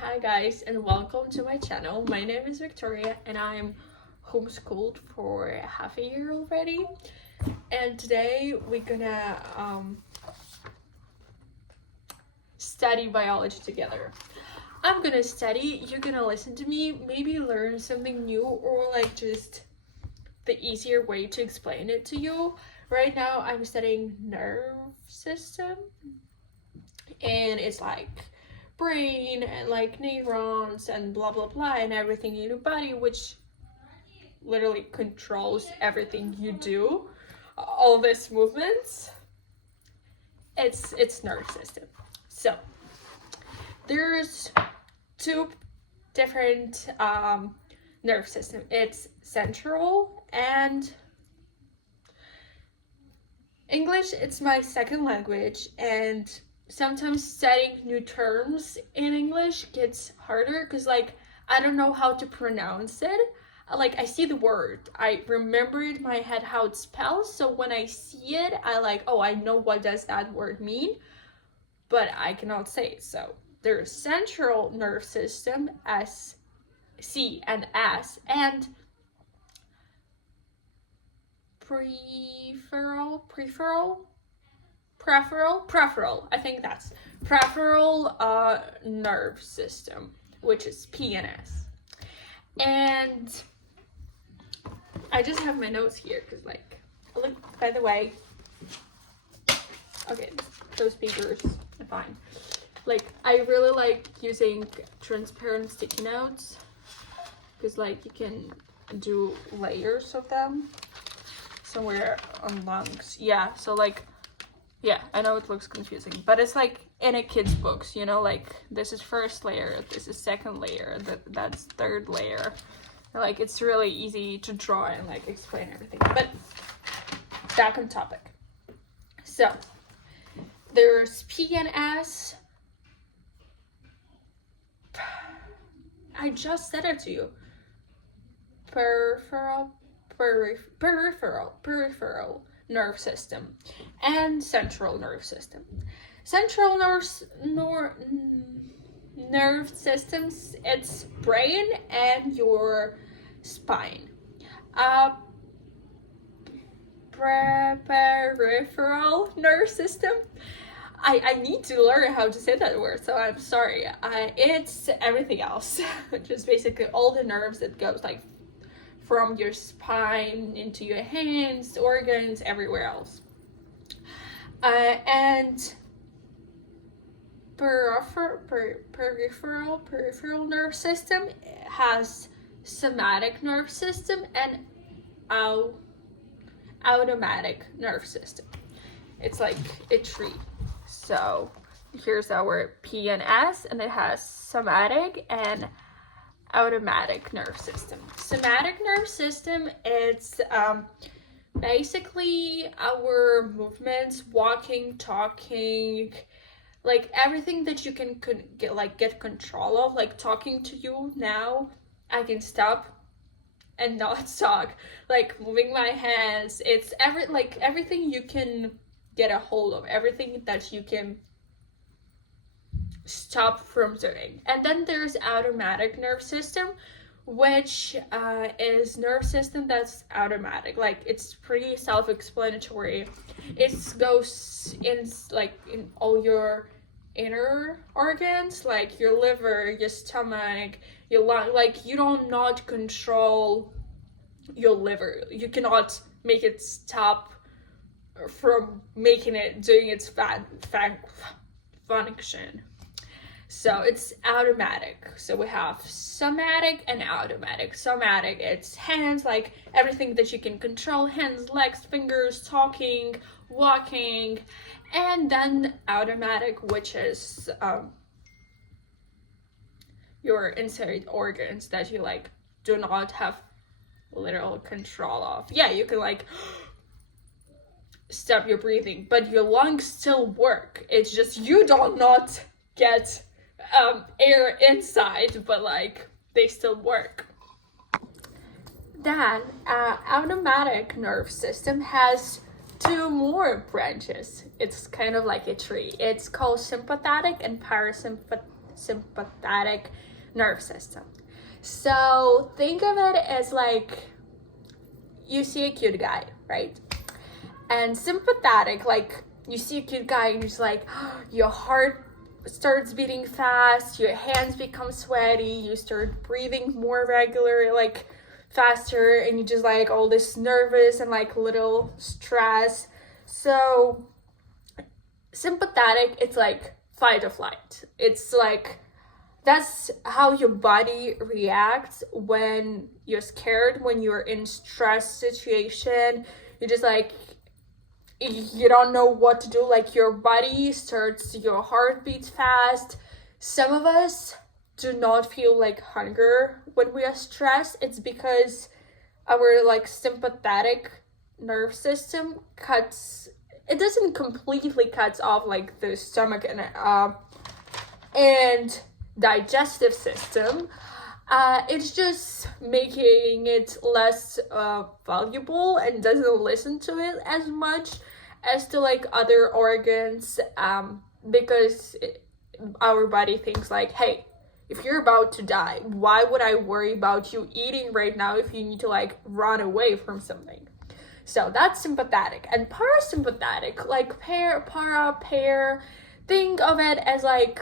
Hi guys, and welcome to my channel. My name is Victoria and I'm homeschooled for half a year already. And today we're gonna study biology together. I'm gonna study, you're gonna listen to me, maybe learn something new, or like just the easier way to explain it to you. Right now I'm studying nerve system, and it's like brain and like neurons and blah blah blah and everything in your body, which literally controls everything you do, all these movements. It's nerve system. So there's two different nerve system. It's central and English. It's my second language, and sometimes studying new terms in English gets harder because like I don't know how to pronounce it. Like I see the word, I remember it in my head how it's spelled, so when I see it I like, oh, I know what does that word mean, but I cannot say it. So there's central nerve system, S, C and S, and peripheral, I think that's peripheral nerve system, which is P and S. And I just have my notes here because like, look, by the way, okay, those speakers are fine. Like I really like using transparent sticky notes because like you can do layers of them somewhere on lungs. Yeah, so like, yeah, I know it looks confusing, but it's like in a kid's books, you know, like this is first layer, this is second layer, that's third layer. Like it's really easy to draw and like explain everything. But back on topic. So there's P and S. I just said it to you. Peripheral nerve system and central nerve system. Central nerve systems, it's brain and your spine. Peripheral nerve system, I need to learn how to say that word, so I'm sorry. It's everything else. Just basically all the nerves that goes like from your spine into your hands, organs, everywhere else. And peripheral nerve system has somatic nerve system and automatic nerve system. It's like a tree. So here's our P and S, and it has somatic and automatic nerve system. Somatic nerve system, it's basically our movements, walking, talking, like everything that you can get control of. Like talking to you now, I can stop and not talk. Like moving my hands, it's everything you can get a hold of, everything that you can stop from doing. And then there's automatic nerve system, which is nerve system that's automatic. Like it's pretty self-explanatory. It goes in like in all your inner organs, like your liver, your stomach, your lung. Like you don't not control your liver. You cannot make it stop from doing its function. So it's automatic. So we have somatic and automatic. Somatic, it's hands, like everything that you can control, hands, legs, fingers, talking, walking. And then automatic, which is your inside organs that you like do not have literal control of. Yeah, you can like stop your breathing, but your lungs still work. It's just you don't not get air inside, but like they still work. Then automatic nerve system has two more branches. It's kind of like a tree. It's called sympathetic and parasympathetic sympathetic nerve system. So think of it as like you see a cute guy, right? And sympathetic, like you see a cute guy and you're just like, your heart starts beating fast, your hands become sweaty, you start breathing more regular, like faster, and you just like all this nervous and like little stress. So sympathetic, it's like fight or flight. It's like that's how your body reacts when you're scared, when you're in stress situation. You're just like, you don't know what to do. Like your body starts, your heart beats fast. Some of us do not feel like hunger when we are stressed. It's because our like sympathetic nerve system cuts, it doesn't completely cuts off like the stomach and digestive system. It's just making it less valuable and doesn't listen to it as much as to like other organs, because our body thinks like, hey, if you're about to die, why would I worry about you eating right now if you need to like run away from something? So that's sympathetic. And parasympathetic, like pair, think of it as like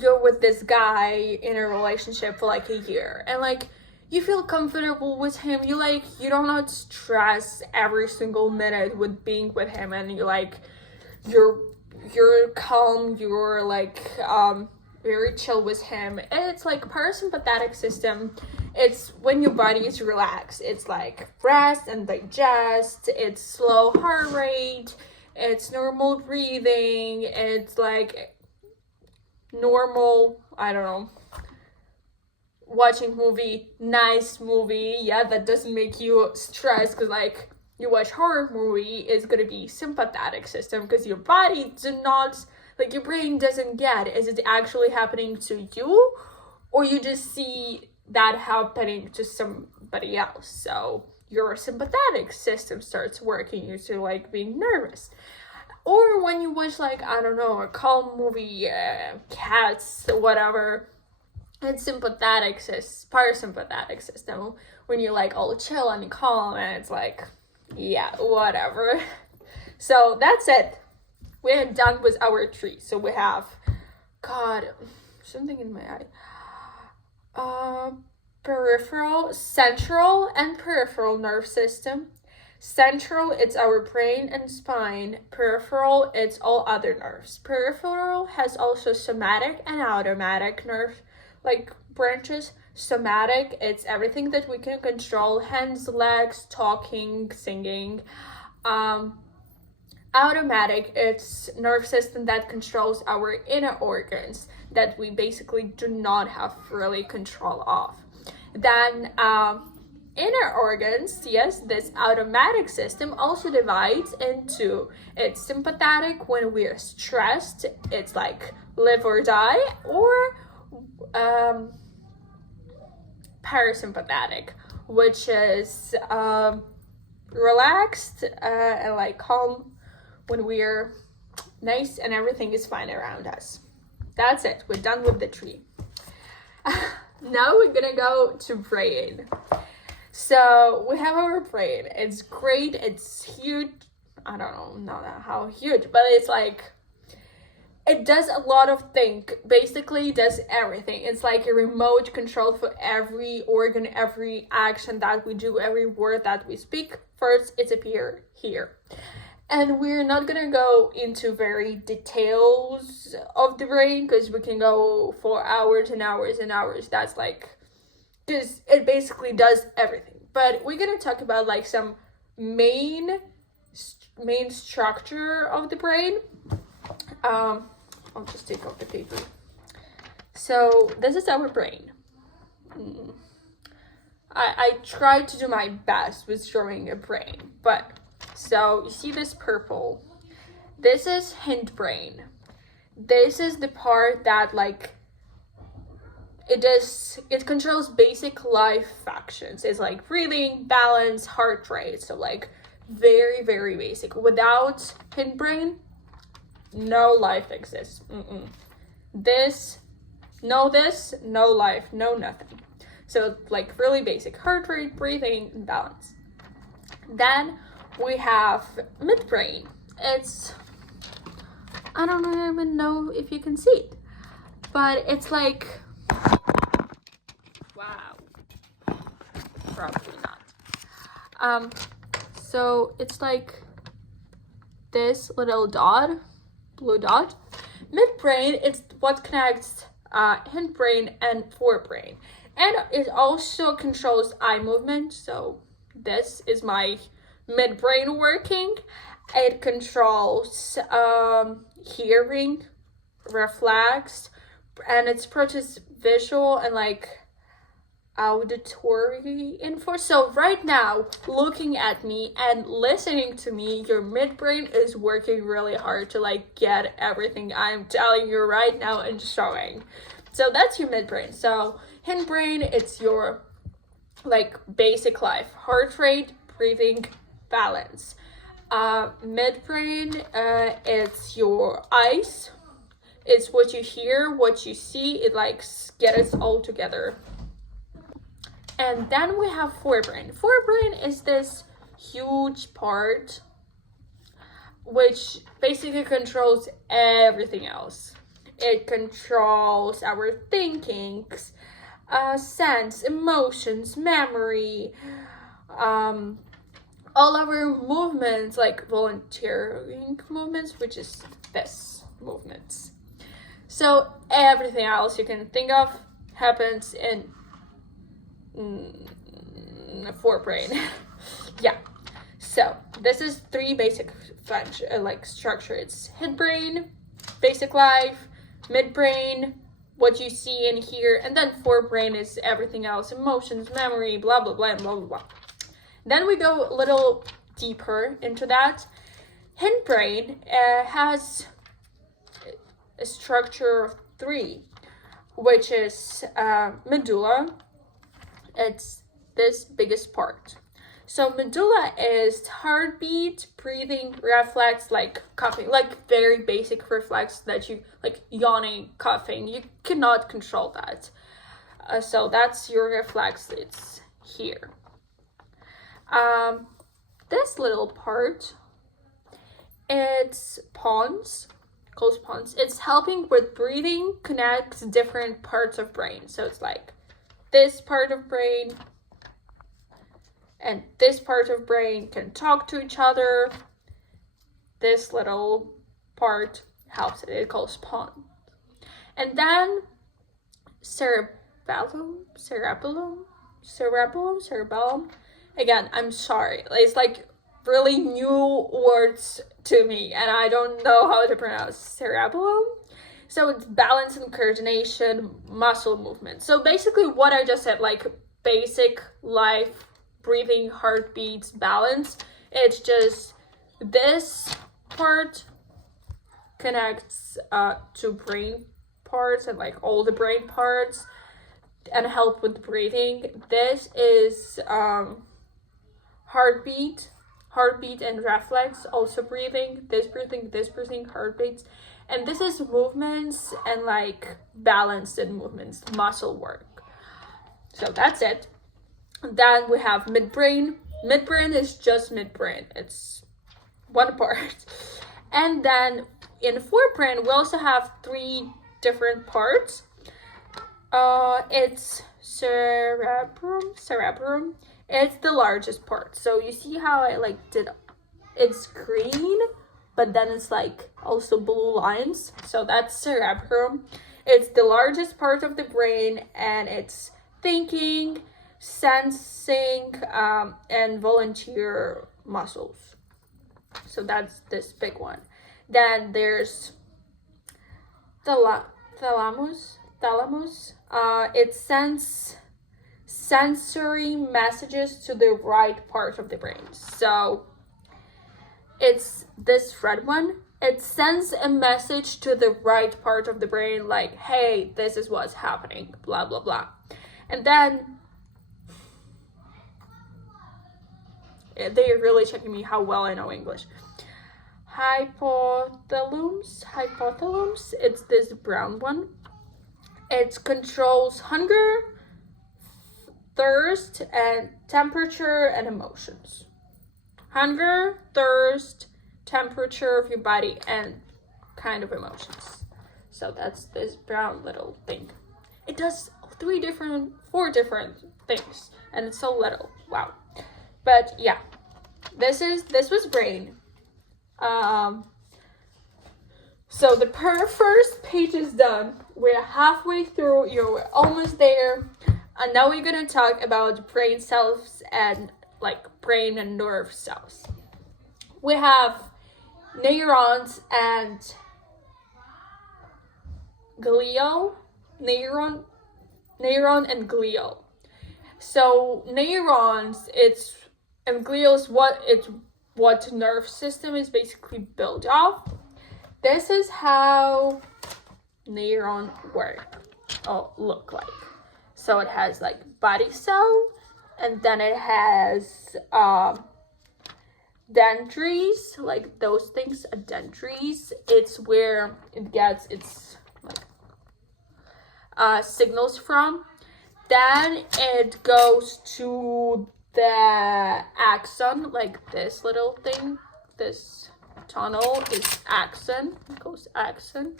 you're with this guy in a relationship for like a year and like you feel comfortable with him. You like, you don't not stress every single minute with being with him, and you like you're calm, you're like very chill with him. And it's like parasympathetic system, it's when your body is relaxed. It's like rest and digest, it's slow heart rate, it's normal breathing, it's like normal, I don't know, watching nice movie, yeah, that doesn't make you stressed, because like you watch horror movie, it's gonna be sympathetic system, because your body do not, like your brain doesn't get, is it actually happening to you, or you just see that happening to somebody else. So your sympathetic system starts working, you start like being nervous. Or when you watch like, I don't know, a calm movie, Cats, whatever, it's parasympathetic system, when you're like all chill and calm, and it's like, yeah, whatever. So that's it. We're done with our tree. So we have, God, something in my eye. Peripheral, central, and peripheral nerve system. Central, it's our brain and spine. Peripheral, it's all other nerves. Peripheral has also somatic and automatic nerve like branches. Somatic, it's everything that we can control, hands, legs, talking, singing. Automatic, it's nerve system that controls our inner organs that we basically do not have really control of. Then inner organs, yes, this automatic system also divides into, it's sympathetic when we are stressed, it's like live or die, or parasympathetic, which is relaxed and like calm when we're nice and everything is fine around us. That's it, we're done with the tree. Now we're gonna go to brain. So we have our brain. It's great, it's huge. I don't know, not how huge, but it's like, it does a lot of things. Basically, it does everything. It's like a remote control for every organ, every action that we do, every word that we speak. First, it's appear here. And we're not gonna go into very details of the brain, because we can go for hours and hours and hours. That's like, because it basically does everything. But we're gonna talk about like some main structure of the brain. I'll just take off the paper. So this is our brain. I tried to do my best with drawing a brain, but so you see this purple. This is hindbrain. This is the part that like it controls basic life functions. It's like breathing, balance, heart rate. So like very, very basic. Without hindbrain, no life exists. This No this, no life, no nothing. So like really basic heart rate, breathing, and balance. Then we have midbrain. It's, I don't even know if you can see it, but it's like, wow, probably not. So it's like this little dot, blue dot. Midbrain, it's what connects hindbrain and forebrain, and it also controls eye movement. So this is my midbrain working. It controls hearing, reflex, and it's process visual and like auditory info. So right now, looking at me and listening to me, your midbrain is working really hard to like get everything I'm telling you right now and showing. So that's your midbrain. So hindbrain, it's your like basic life, heart rate, breathing, balance. Midbrain, it's your eyes. It's what you hear, what you see. It like gets all together. And then we have forebrain. Forebrain is this huge part which basically controls everything else. It controls our thinkings, sense, emotions, memory, all our movements, like volunteering movements, which is this movements. So everything else you can think of happens in forebrain. Yeah. So this is three basic like structure. It's hindbrain, basic life, midbrain, what you see and hear, and then forebrain is everything else, emotions, memory, blah blah blah, blah blah blah. Then we go a little deeper into that. Hindbrain has a structure of three, which is medulla. It's this biggest part. So medulla is heartbeat, breathing, reflex, like coughing, like very basic reflex that you, like yawning, coughing, you cannot control that. So that's your reflex, it's here. This little part, it's pons, close pons. It's helping with breathing, connects different parts of brain. So it's like this part of brain and this part of brain can talk to each other. This little part helps it. It calls pons. And then cerebellum. Again, I'm sorry. It's like really new words to me and I don't know how to pronounce cerebellum. So it's balance and coordination, muscle movement. So basically what I just said, like basic life, breathing, heartbeats, balance, it's just this part connects to brain parts and like all the brain parts and help with breathing. This is heartbeat and reflex, also breathing, this breathing, heartbeats. And this is movements and like balanced movements, muscle work. So that's it. Then we have midbrain. Midbrain is just midbrain. It's one part. And then in forebrain, we also have three different parts. It's cerebrum. It's the largest part. So you see how I like did, it's green, but then it's like also blue lines. So that's cerebrum. It's the largest part of the brain and it's thinking, sensing, and volunteer muscles. So that's this big one. Then there's thalamus. It sends sensory messages to the right part of the brain. So it's this red one. It sends a message to the right part of the brain like, hey, this is what's happening, blah, blah, blah. And then they're really checking me how well I know English. Hypothalamus, it's this brown one. It controls hunger, thirst, and temperature and emotions. Hunger, thirst, temperature of your body, and kind of emotions. So that's this brown little thing. It does 4 different things, and it's so little. Wow. But yeah, this was brain. So the first page is done. We're halfway through. You're almost there. And now we're gonna talk about brain cells and like brain and nerve cells. We have neurons and glial, neuron and glial. So neurons, and glial is what nerve system is basically built of. This is how neuron look like. So it has like body cell, and then it has dendrites, like those things, dendrites. It's where it gets its like signals from. Then it goes to the axon, like this little thing. This tunnel is axon. It goes axon.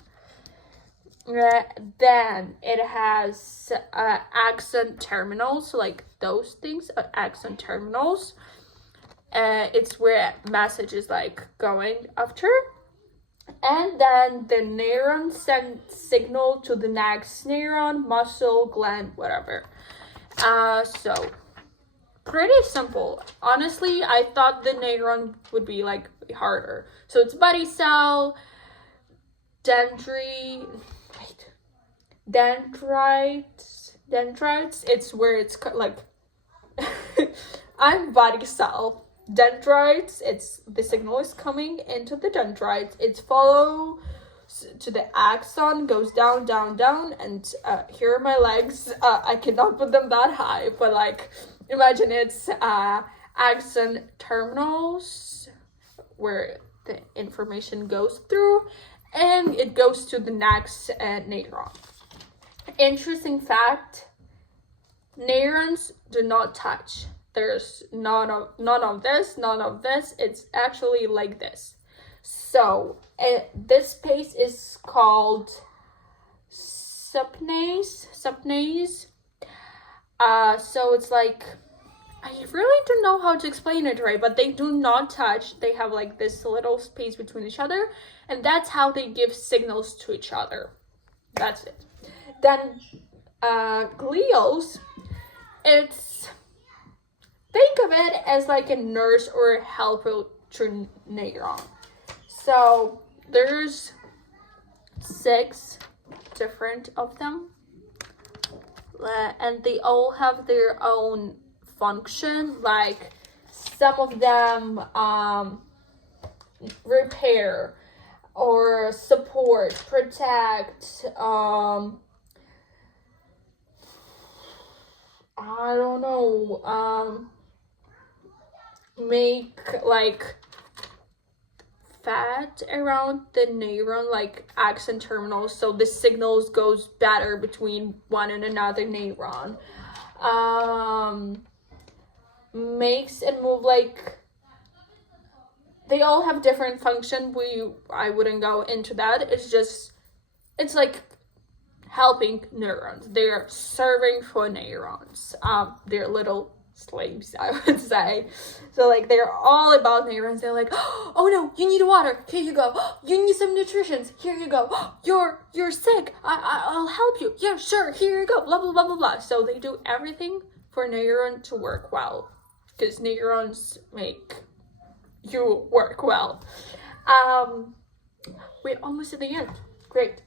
Then it has axon terminals, like those things, axon terminals. It's where message is like going after. And then the neuron sends signal to the next neuron, muscle, gland, whatever. So pretty simple. Honestly, I thought the neuron would be like harder. So it's body cell, dendrites. It's where it's like I'm body cell. Dendrites, the signal is coming into the dendrites. It's follow to the axon, goes down, and here are my legs. I cannot put them that high, but like imagine it's axon terminals where the information goes through, and it goes to the next neuron. Interesting fact: neurons do not touch. There's none of this. It's actually like this. So this space is called subnase. So it's like, I really don't know how to explain it right, but they do not touch. They have like this little space between each other, and that's how they give signals to each other. That's it. Then glials, think of it as like a nurse or a helper to neuron. So there's 6 different of them, and they all have their own function. Like some of them repair or support, protect, I don't know, make like fat around the neuron, like axon terminals, so the signals goes better between one and another neuron. Makes and move, like they all have different function. I wouldn't go into that. It's like helping neurons. They're serving for neurons. They're little slaves, I would say. So like they're all about neurons. They're like, oh no, you need water, here you go. You need some nutrition, here you go. You're sick, I'll help you, yeah sure, here you go, blah blah blah blah blah. So they do everything for neuron to work well, because neurons make you work well. We're almost at the end. Great.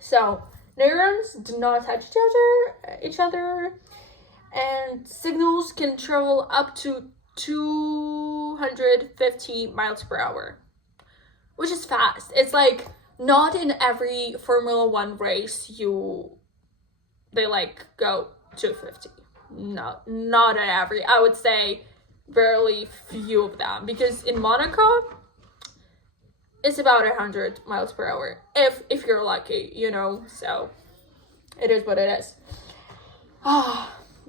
So neurons do not touch each other, and signals can travel up to 250 miles per hour, which is fast. It's like not in every Formula 1 race they like go 250. No, not at every. I would say barely few of them, because in Monaco it's about 100 miles per hour if you're lucky, So it is what it is.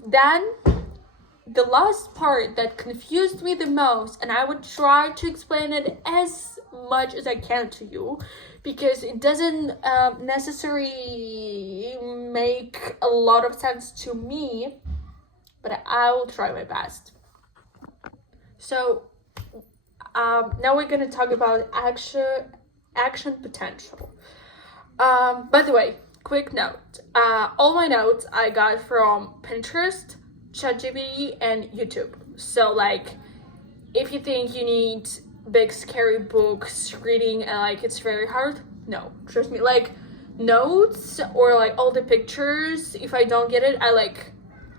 Then the last part that confused me the most, and I would try to explain it as much as I can to you, because it doesn't necessarily make a lot of sense to me, but I will try my best. So now we're gonna talk about action potential. By the way, quick note, all my notes I got from Pinterest, ChatGPT, and YouTube. So like, if you think you need big scary books reading and like it's very hard, no, trust me. Like notes or like all the pictures, if I don't get it, I like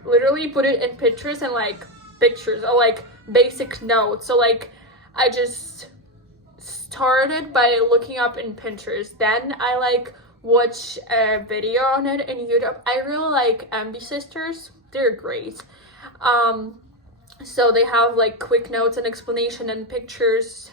literally put it in Pinterest and like pictures or like basic notes. So like I just started by looking up in Pinterest, then I like watch a video on it in YouTube. I really like Ambi Sisters, they're great. So they have like quick notes and explanation and pictures.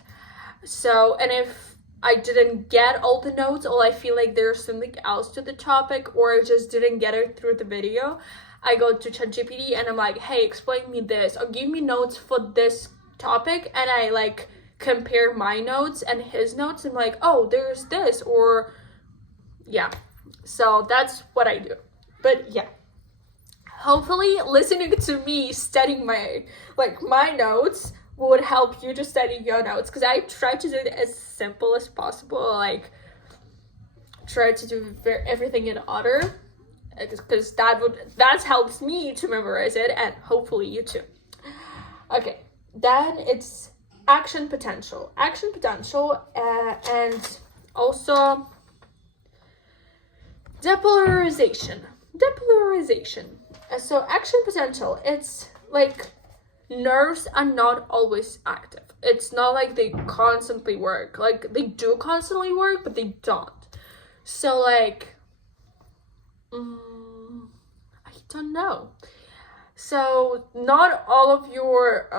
So, and if I didn't get all the notes, or I feel like there's something else to the topic, or I just didn't get it through the video, I go to ChatGPT and I'm like, hey, explain me this, or give me notes for this topic, and I like compare my notes and his notes, and like, oh, there's this, or yeah. So that's what I do. But yeah, hopefully listening to me studying my notes would help you to study your notes, because I try to do it as simple as possible, like try to do everything in order, because that helps me to memorize it, and hopefully you too. Okay, then it's action potential, and also depolarization. So action potential, it's like nerves are not always active. It's not like they constantly work. Like they do constantly work, but they don't. So like, I don't know. So not all of your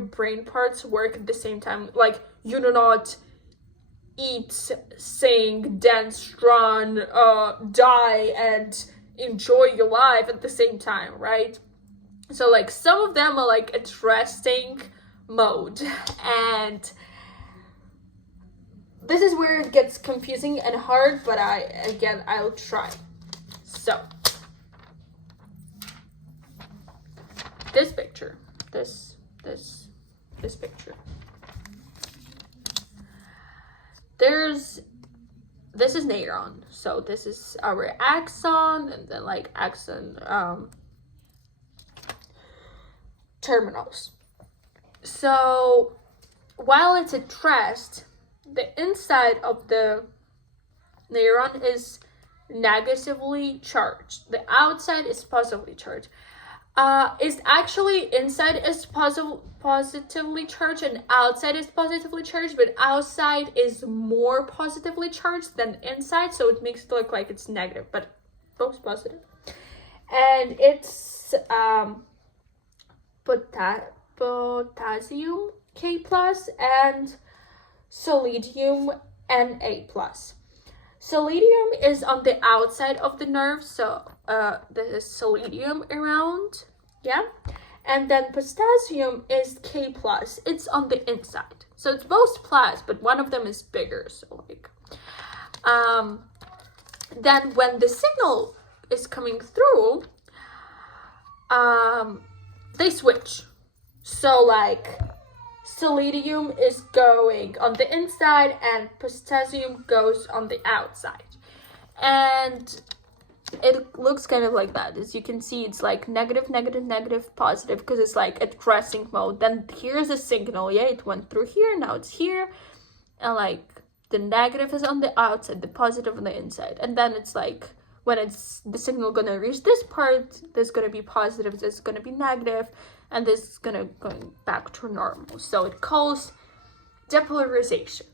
brain parts work at the same time. Like you do not eat, sing, dance, run, die, and enjoy your life at the same time, right? So like some of them are like at resting mode, and this is where it gets confusing and hard, but I'll try. So this picture, this picture, this is neuron, so this is our axon, and then like axon terminals. So while it's at rest, the inside of the neuron is negatively charged, the outside is positively charged. Is actually inside is positively charged and outside is positively charged, but outside is more positively charged than inside, so it makes it look like it's negative, but both positive. And it's potassium K plus and selenium Na+. Selenium is on the outside of the nerve, so the selenium around, yeah. And then potassium is K plus. It's on the inside, so it's both plus, but one of them is bigger. So like, then when the signal is coming through, they switch. So like, selenium is going on the inside and potassium goes on the outside, and it looks kind of like that. As you can see, it's like negative, negative, negative, positive, because it's like at resting mode. Then here's the signal, yeah, it went through here, now it's here, and like the negative is on the outside, the positive on the inside, and then it's like when it's the signal gonna reach this part, there's gonna be positive, there's gonna be negative, and this is gonna go back to normal. So it calls depolarization.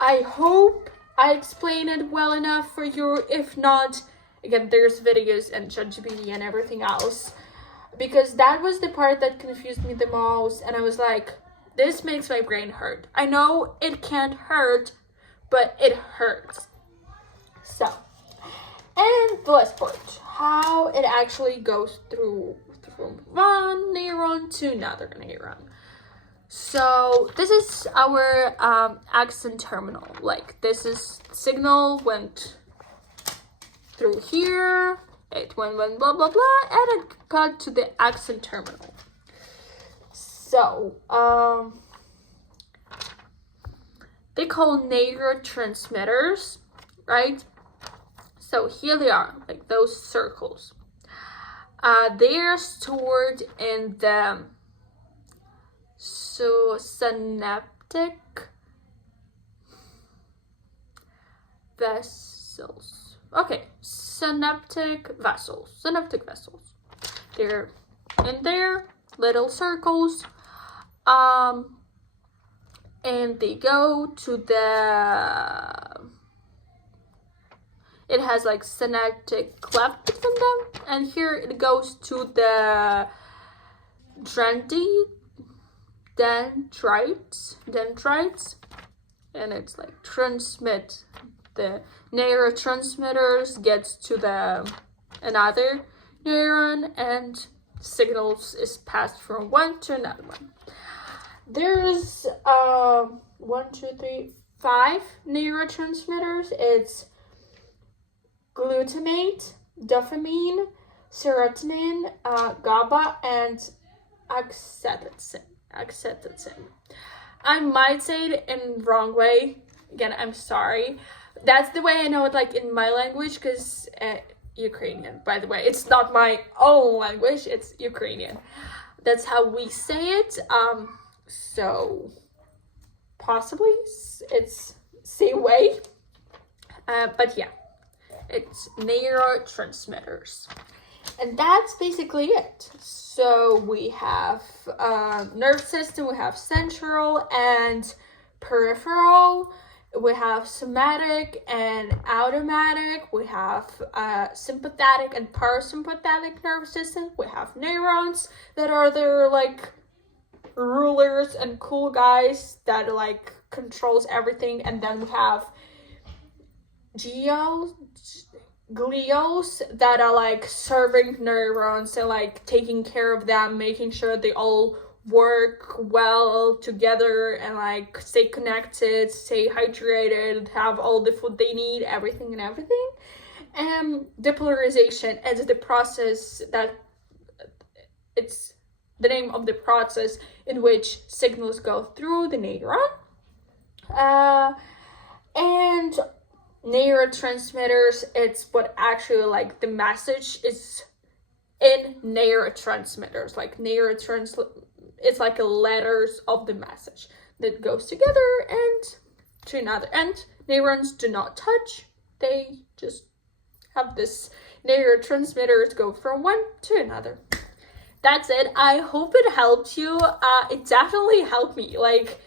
I hope I explained it well enough for you. If not, again, there's videos and ChatGPT and everything else, because that was the part that confused me the most, and I was like, this makes my brain hurt. I know it can't hurt, but it hurts. So And the last part, how it actually goes through from one neuron to another neuron. So this is our axon terminal. Like this is signal went through here, it went blah blah blah, and it got to the axon terminal. So they call neurotransmitters, right? So here they are, like those circles. They're stored in the synaptic vessels. Okay, synaptic vessels. They're in there, little circles. And they go to it has like synaptic cleft between them, and here it goes to the dendrites, and it's like transmit the neurotransmitters gets to the another neuron, and signals is passed from one to another one. There's 5 neurotransmitters. It's glutamate, dopamine, serotonin, GABA, and oxytocin. I might say it in the wrong way. Again, I'm sorry. That's the way I know it, like in my language, because Ukrainian, by the way. It's not my own language, it's Ukrainian. That's how we say it. So possibly it's same way. But yeah, it's neurotransmitters. And that's basically it. So we have nerve system, we have central and peripheral, we have somatic and automatic, we have sympathetic and parasympathetic nervous system, we have neurons that are their like rulers and cool guys that like controls everything, and then we have glials that are like serving neurons and like taking care of them, making sure they all work well together and like stay connected, stay hydrated, have all the food they need, everything. And depolarization is the process that it's the name of the process in which signals go through the neuron. And neurotransmitters, it's what actually like the message is in neurotransmitters. Like it's like a letters of the message that goes together and to another. And neurons do not touch. They just have this neurotransmitters go from one to another. That's it. I hope it helped you. It definitely helped me. Like,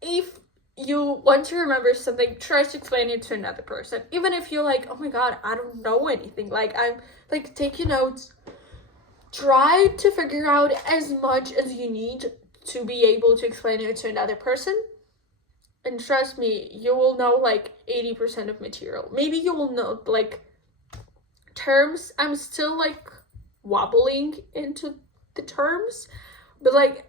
if you want to remember something, try to explain it to another person. Even if you're like, oh my god, I don't know anything. Like, I'm like, take your notes. Try to figure out as much as you need to be able to explain it to another person. And trust me, you will know like 80% of material. Maybe you will know like terms. I'm still like wobbling into the terms, but like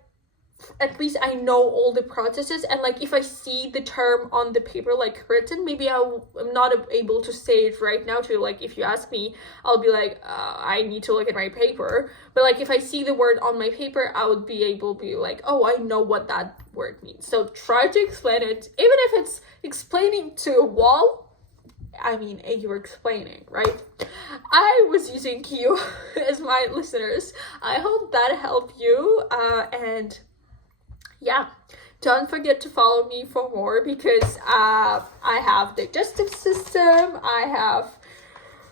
at least I know all the processes, and like if I see the term on the paper like written, maybe I'm not able to say it right now to you. Like if you ask me, I'll be like I need to look at my paper, but like if I see the word on my paper, I would be able to be like, oh, I know what that word means. So try to explain it, even if it's explaining to a wall. I mean, you're explaining, right? I was using you as my listeners. I hope that helped you. And yeah, don't forget to follow me for more, because I have digestive system, I have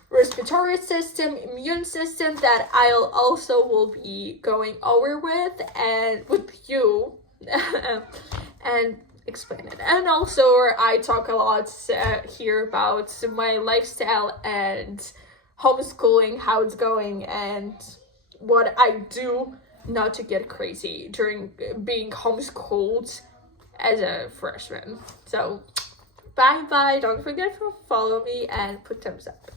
respiratory system, immune system that I'll also will be going over with and with you and explain it. And also I talk a lot here about my lifestyle and homeschooling, how it's going, and what I do not to get crazy during being homeschooled as a freshman. So bye, don't forget to follow me and put thumbs up.